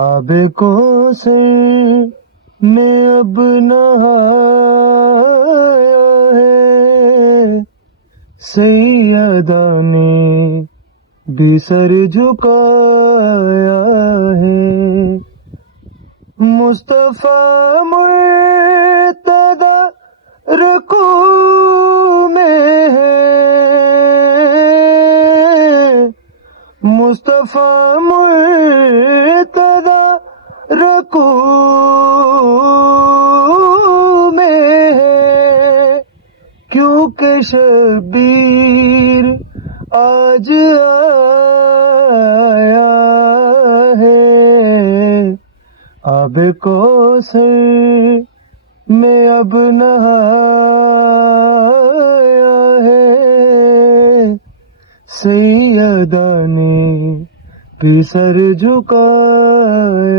آب کوثر میں اب نہایا ہے، سیدہ نے بھی سر جھکایا ہے۔ مصطفیٰ مرتضی رکوع میں ہے، مصطفیٰ مرتضی رکوع میں ہے، کیونکہ شبیر آج آیا ہے۔ آب کوثر میں اب نہایا ہے، سیدہ نے بھی سر جھکایا